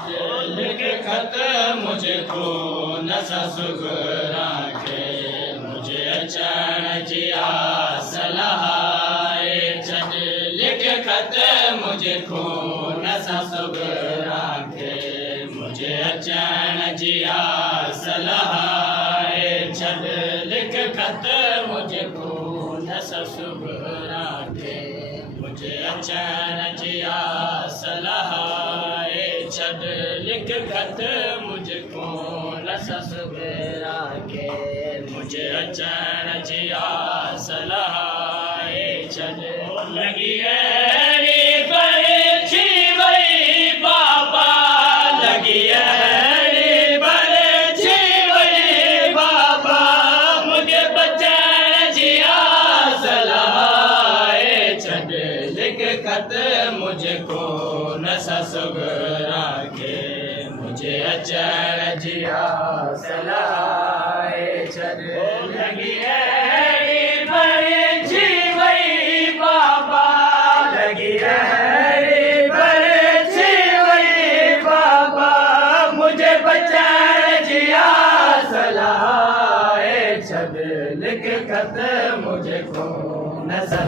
लिख खत मुझको नशा सुगरा के मुझे अचान जिया सलाह चल लिख खत मुझको नशा सुगरा के मुझे अचान जिया सलाह चल लिख खत मुझको नशा सुगरा के मुझे अचान जिया सलाह छद लिख खत मुझको नशा सुगरा के मुझे अचान जिया सलाह छद लगी है बाबा लगी है बाबा मुझे बचान जिया सलाह छद लिख खत मुझको नशा सुगरा के मुझे अचान जिया सलाह छद लगी है बाबा लगी है बाबा मुझे बचान जिया सलाह छद लिख खत मुझको नशा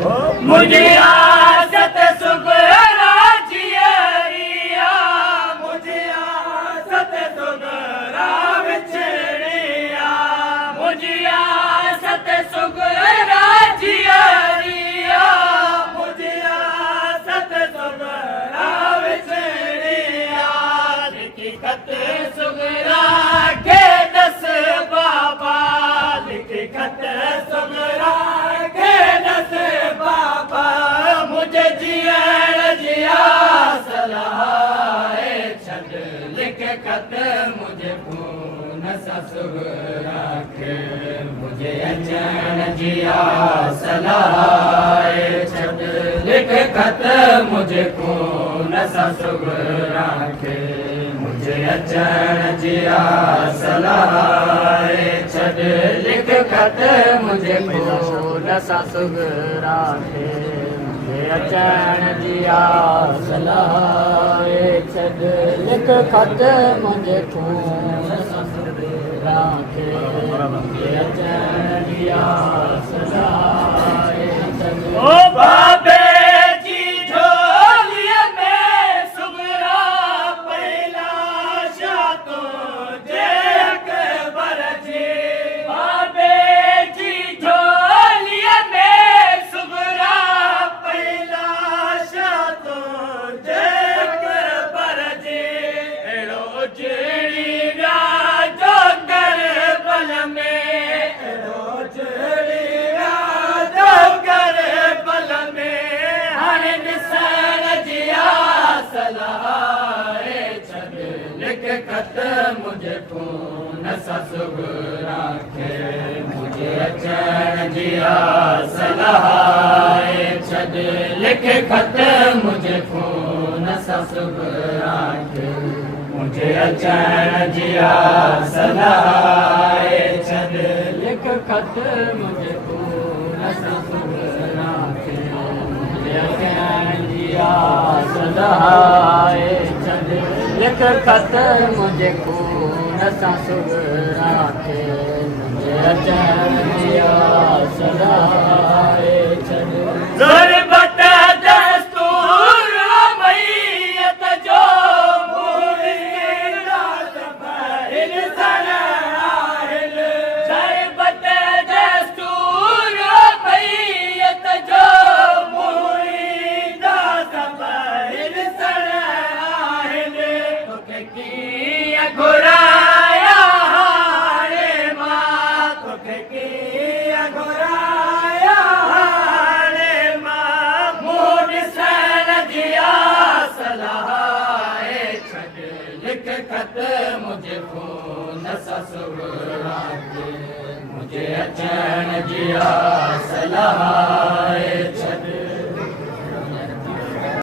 मुझे आसत सुगरा जिया मुझे आसत सुगरा विछड़िया मुझे आसत सुगरा जिया मुझे आसत सुगरा विछड़िया लिखी खत सुगरा के दस बाबा लिखी खत सुगरा के दस बाबा मुझे जिया सलाह छद लिख खत मुझे नशा सुगरा के मुझे अचान जिया सलाह छद लिख खत मुझको नशा सुगरा के मुझे अचान जिया सलाह छद लिख खत मुझको नशा सुगरा के मुझे अचान जिया सलाह छद लिख खत मुझको नशा सुगरा के मुझे अचान जिया सलाह छद ओ बाबे जी झोलिया में सुगरा पहला शातो देख बरजी बाबे जी झोलिया में सुगरा पहला शातो देख बरजी एड़ो जेड़ी राजो कर बल में एड़ो जेड़ी राजो कर बल में हर निशान जिया सलाह छद लिख खत मुझको नशा सुगरा के मुझे अचान जिया सलाह छद लिख खत मुझको नशा सुगरा के मुझे अचान जिया सलाह छद लिख खत मुझको नशा सुगरा के मुझे अचान जिया सलाह छद लिख खत मुझको नशा सुगरा के मुझे अचान जिया सलाह छद ज़रूरत दस्तूर मैयत जो मुरीदात बहिल सराहिल ज़रूरत दस्तूर मैयत जो मुरीदात बहिल सराहिल तोखे किया घुराया हारे मां तोखे किया घुराया हारे मां मूड सन जिया सलाह छद लिख खत मुझको नशा सुगरा के मुझे अचान जिया सलाह